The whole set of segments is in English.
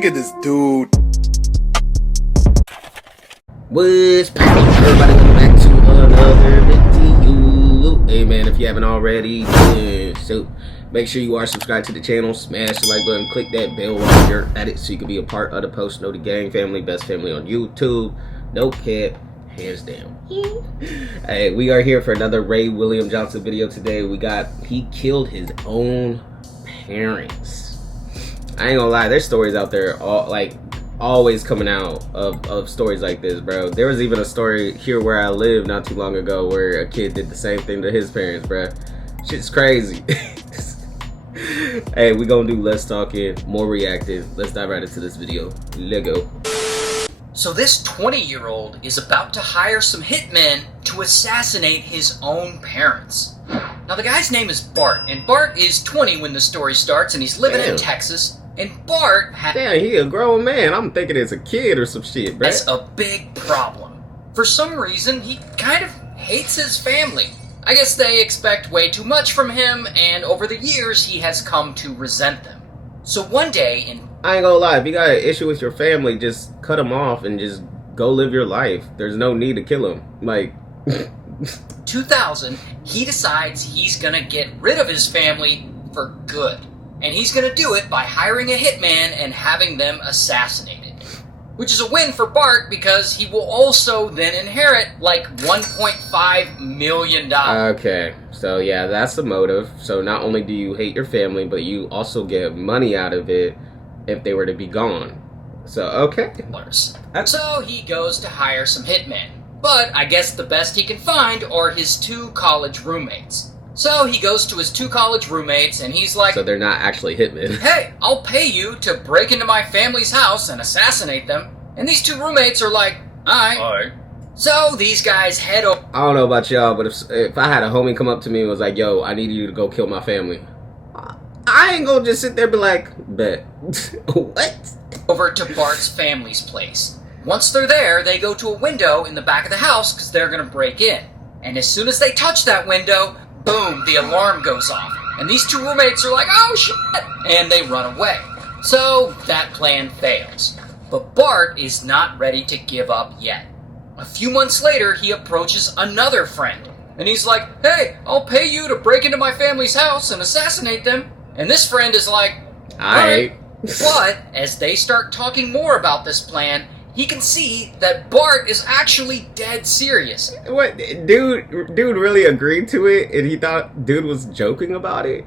Look at this dude. What's poppin'? Everybody, welcome back to another video. Hey man, if you haven't already, so make sure you are subscribed to the channel, smash the like button, click that bell while you're at it so you can be a part of the Post Know the Gang family, best family on YouTube. No cap, hands down. Hey, we are here for another Ray William Johnson video today. He killed his own parents. I ain't gonna lie, there's stories out there always coming out of stories like this, bro. There was even a story here where I live not too long ago where a kid did the same thing to his parents, bro. Shit's crazy. Hey, we gonna do less talking, more reacting. Let's dive right into this video. Let's go. So this 20-year-old is about to hire some hitmen to assassinate his own parents. Now the guy's name is Bart, and Bart is 20 when the story starts, and he's living in Texas. And Bart he a grown man. I'm thinking it's a kid or some shit, bro. That's a big problem. For some reason, he kind of hates his family. I guess they expect way too much from him, and over the years, he has come to resent them. So one day I ain't gonna lie, if you got an issue with your family, just cut them off and just go live your life. There's no need to kill them. Like... 2000, he decides he's gonna get rid of his family for good. And he's gonna do it by hiring a hitman and having them assassinated. Which is a win for Bart because he will also then inherit like $1.5 million. Okay, so yeah, that's the motive. So not only do you hate your family, but you also get money out of it if they were to be gone. So, okay. So he goes to hire some hitmen. But I guess the best he can find are his two college roommates. So he goes to his two college roommates and he's like... So they're not actually hitmen. Hey, I'll pay you to break into my family's house and assassinate them. And these two roommates are like, alright. So these guys head over... I don't know about y'all, but if I had a homie come up to me and was like, yo, I need you to go kill my family, I ain't gonna just sit there and be like, bet. What? Over to Bart's family's place. Once they're there, they go to a window in the back of the house because they're gonna break in. And as soon as they touch that window, boom, the alarm goes off. And these two roommates are like, oh shit! And they run away. So that plan fails. But Bart is not ready to give up yet. A few months later, he approaches another friend. And he's like, hey, I'll pay you to break into my family's house and assassinate them. And this friend is like, alright. But as they start talking more about this plan, he can see that Bart is actually dead serious. What? Dude really agreed to it and he thought dude was joking about it?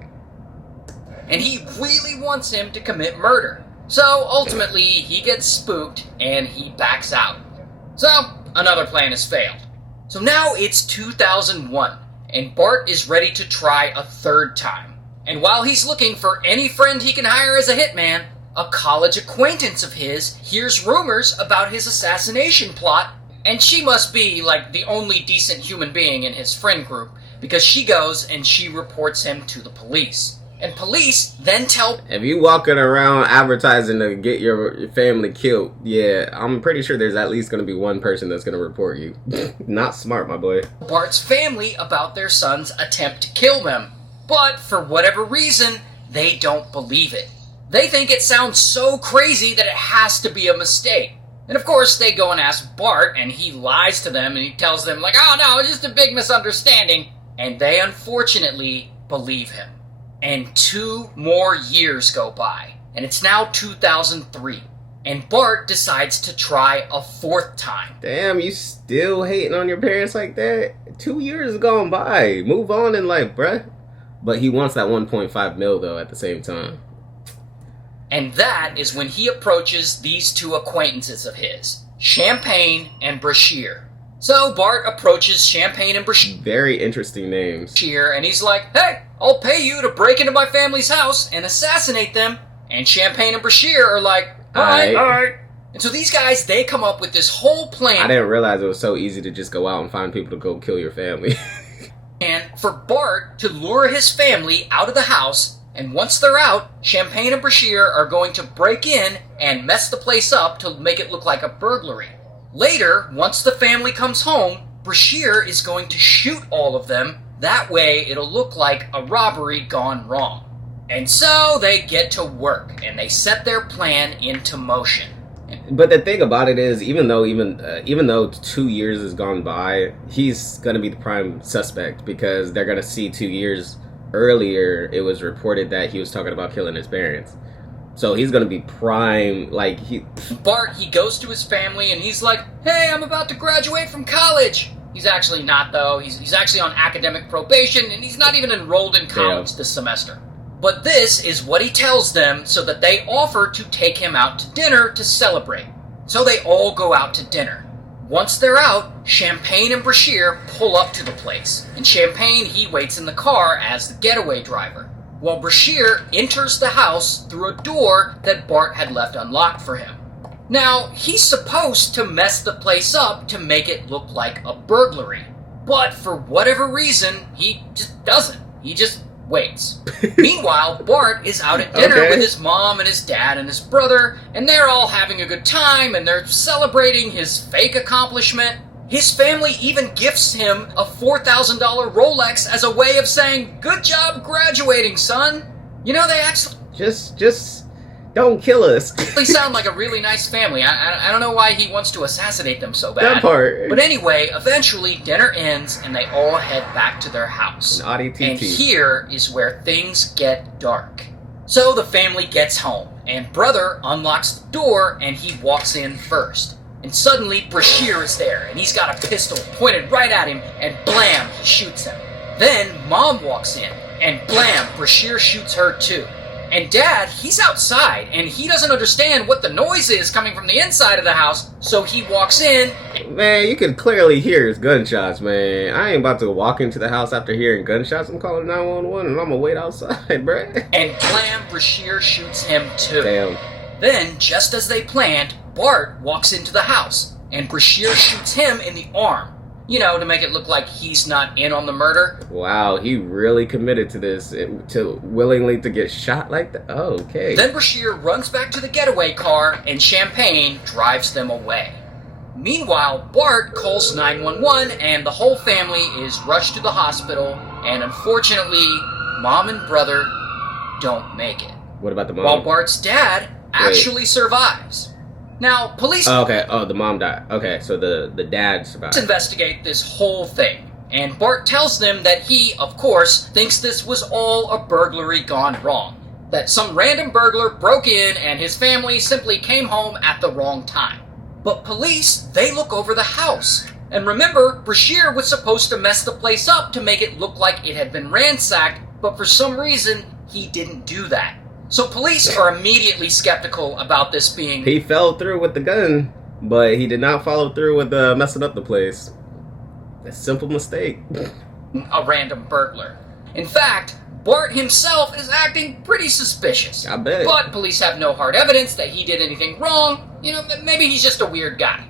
And he really wants him to commit murder. So ultimately, he gets spooked and he backs out. So another plan has failed. So now it's 2001 and Bart is ready to try a third time. And while he's looking for any friend he can hire as a hitman, a college acquaintance of his hears rumors about his assassination plot, and she must be like the only decent human being in his friend group because she goes and she reports him to the police. And police then tell... If you walking around advertising to get your family killed, yeah, I'm pretty sure there's at least going to be one person that's going to report you. Not smart, my boy. Bart's family about their son's attempt to kill them. But for whatever reason, they don't believe it. They think it sounds so crazy that it has to be a mistake. And of course, they go and ask Bart, and he lies to them, and he tells them, like, oh no, it's just a big misunderstanding. And they unfortunately believe him. And 2 more years go by, and it's now 2003. And Bart decides to try a 4th time. Damn, you still hating on your parents like that? 2 years has gone by. Move on in life, bruh. But he wants that 1.5 mil, though, at the same time. And that is when he approaches these two acquaintances of his, Champagne and Brashear. So Bart approaches Champagne and Brashear. Very interesting names. And he's like, hey, I'll pay you to break into my family's house and assassinate them. And Champagne and Brashear are like, alright. And so these guys, they come up with this whole plan. I didn't realize it was so easy to just go out and find people to go kill your family. And for Bart to lure his family out of the house, and once they're out, Champagne and Brashear are going to break in and mess the place up to make it look like a burglary. Later, once the family comes home, Brashear is going to shoot all of them. That way, it'll look like a robbery gone wrong. And so they get to work, and they set their plan into motion. But the thing about it is, even though 2 years has gone by, he's gonna be the prime suspect because they're gonna see 2 years earlier. It was reported that he was talking about killing his parents, so he's gonna be prime. Like Bart, he goes to his family and he's like, "Hey, I'm about to graduate from college." He's actually not, though. He's actually on academic probation, and he's not even enrolled in college this semester. But this is what he tells them so that they offer to take him out to dinner to celebrate. So they all go out to dinner. Once they're out, Champagne and Brashear pull up to the place. And Champagne, he waits in the car as the getaway driver, while Brashear enters the house through a door that Bart had left unlocked for him. Now, he's supposed to mess the place up to make it look like a burglary. But for whatever reason, he just doesn't. He just waits. Meanwhile, Bart is out at dinner with his mom and his dad and his brother, and they're all having a good time, and they're celebrating his fake accomplishment. His family even gifts him a $4,000 Rolex as a way of saying, "Good job graduating, son." You know, they actually just don't kill us. They sound like a really nice family. I don't know why he wants to assassinate them so bad. That part. But anyway, eventually dinner ends and they all head back to their house. And here is where things get dark. So the family gets home, and brother unlocks the door and he walks in first. And suddenly Brashear is there, and he's got a pistol pointed right at him, and blam, he shoots him. Then mom walks in, and blam, Brashear shoots her too. And dad, he's outside, and he doesn't understand what the noise is coming from the inside of the house, so he walks in. Man, you can clearly hear his gunshots, man. I ain't about to walk into the house after hearing gunshots. I'm calling 911, and I'm gonna wait outside, bruh. And blam, Brashear shoots him too. Damn. Then, just as they planned, Bart walks into the house, and Brashear shoots him in the arm. You know, to make it look like he's not in on the murder. Wow, he really committed to this, to willingly to get shot like that? Oh, okay. Then Brashear runs back to the getaway car, and Champagne drives them away. Meanwhile, Bart calls 911, and the whole family is rushed to the hospital, and unfortunately, mom and brother don't make it. What about the mom? While Bart's dad actually survives. Now, police... Oh, okay. Oh, the mom died. Okay, so the dad survived. Investigate this whole thing. And Bart tells them that he, of course, thinks this was all a burglary gone wrong. That some random burglar broke in and his family simply came home at the wrong time. But police, they look over the house. And remember, Brashear was supposed to mess the place up to make it look like it had been ransacked, but for some reason, he didn't do that. So police are immediately skeptical about this being... He fell through with the gun, but he did not follow through with messing up the place. A simple mistake. A random burglar. In fact, Bart himself is acting pretty suspicious. I bet. But police have no hard evidence that he did anything wrong. You know, maybe he's just a weird guy.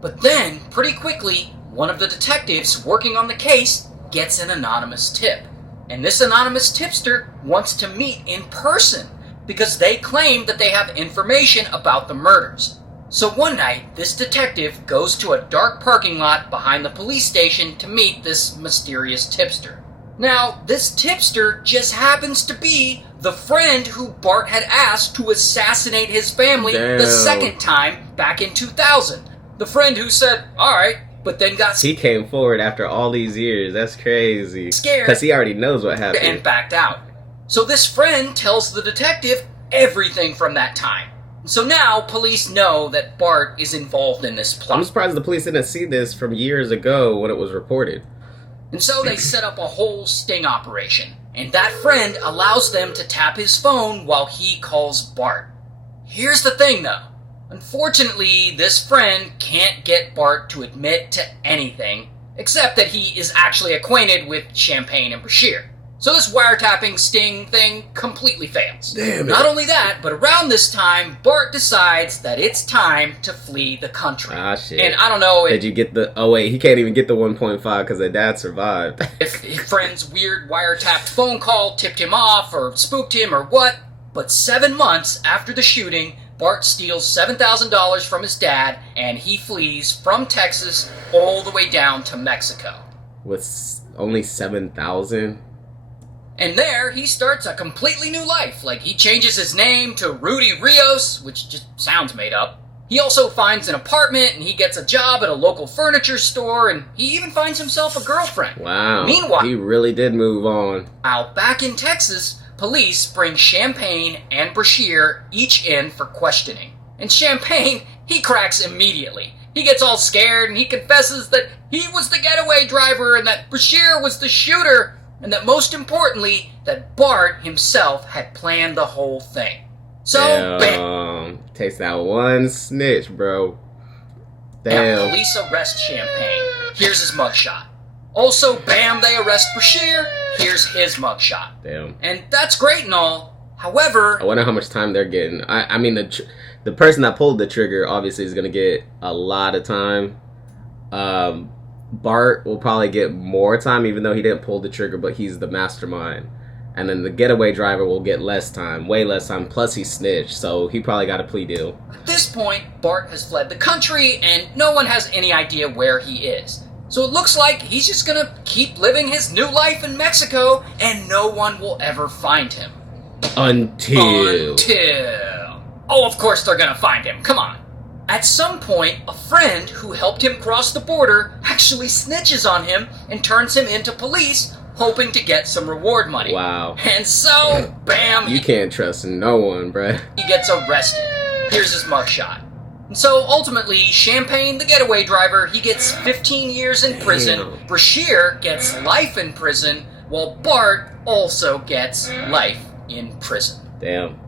But then, pretty quickly, one of the detectives working on the case gets an anonymous tip. And this anonymous tipster wants to meet in person, because they claim that they have information about the murders. So one night, this detective goes to a dark parking lot behind the police station to meet this mysterious tipster. Now, this tipster just happens to be the friend who Bart had asked to assassinate his family the second time back in 2000. The friend who said, "Alright," but then got... He came forward after all these years. That's crazy. Scared. Because he already knows what happened. And backed out. So this friend tells the detective everything from that time. So now police know that Bart is involved in this plot. I'm surprised the police didn't see this from years ago when it was reported. And so they set up a whole sting operation. And that friend allows them to tap his phone while he calls Bart. Here's the thing though. Unfortunately, this friend can't get Bart to admit to anything, except that he is actually acquainted with Champagne and Brashear. So this wiretapping sting thing completely fails. Damn it. Not only that, but around this time, Bart decides that it's time to flee the country. Ah, shit. And I don't know if... Did you get the... Oh, wait, he can't even get the 1.5 because the dad survived. if his friend's weird wiretapped phone call tipped him off or spooked him or what, but 7 months after the shooting, Bart steals $7,000 from his dad, and he flees from Texas all the way down to Mexico. With only 7,000? And there, he starts a completely new life. Like, he changes his name to Rudy Rios, which just sounds made up. He also finds an apartment, and he gets a job at a local furniture store, and he even finds himself a girlfriend. Wow. Meanwhile, he really did move on. out back in Texas, police bring Champagne and Brashear each in for questioning. And Champagne, he cracks immediately. He gets all scared, and he confesses that he was the getaway driver, and that Brashear was the shooter, and that most importantly, that Bart himself had planned the whole thing. So, bam! Takes that one snitch, bro. Damn. And police arrest Champagne. Here's his mugshot. Also, bam, they arrest Brashear. Here's his mugshot. Damn. And that's great and all. However, I wonder how much time they're getting. I mean, the person that pulled the trigger obviously is gonna get a lot of time. Bart will probably get more time, even though he didn't pull the trigger, but he's the mastermind. And then the getaway driver will get less time, way less time, plus he snitched, so he probably got a plea deal. at this point, Bart has fled the country, and no one has any idea where he is. So it looks like he's just gonna keep living his new life in Mexico, and no one will ever find him. Until... Oh, of course they're gonna find him, come on. At some point, a friend who helped him cross the border actually snitches on him and turns him into police, hoping to get some reward money. Wow. And so, bam, You can't trust no one, bruh. he gets arrested. Here's his mugshot. And so, ultimately, Champagne, the getaway driver, he gets 15 years in prison. Damn. Brashear gets life in prison, while Bart also gets life in prison. Damn.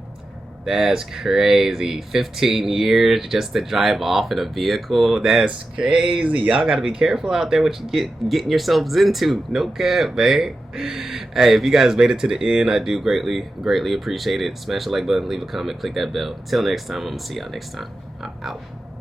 That's crazy. 15 years just to drive off in a vehicle? That's crazy. Y'all gotta be careful out there what you getting yourselves into. No cap, man. Hey, if you guys made it to the end, I do greatly appreciate it. Smash the like button, leave a comment, click that bell. Till next time, I'm gonna see y'all next time. I'm out.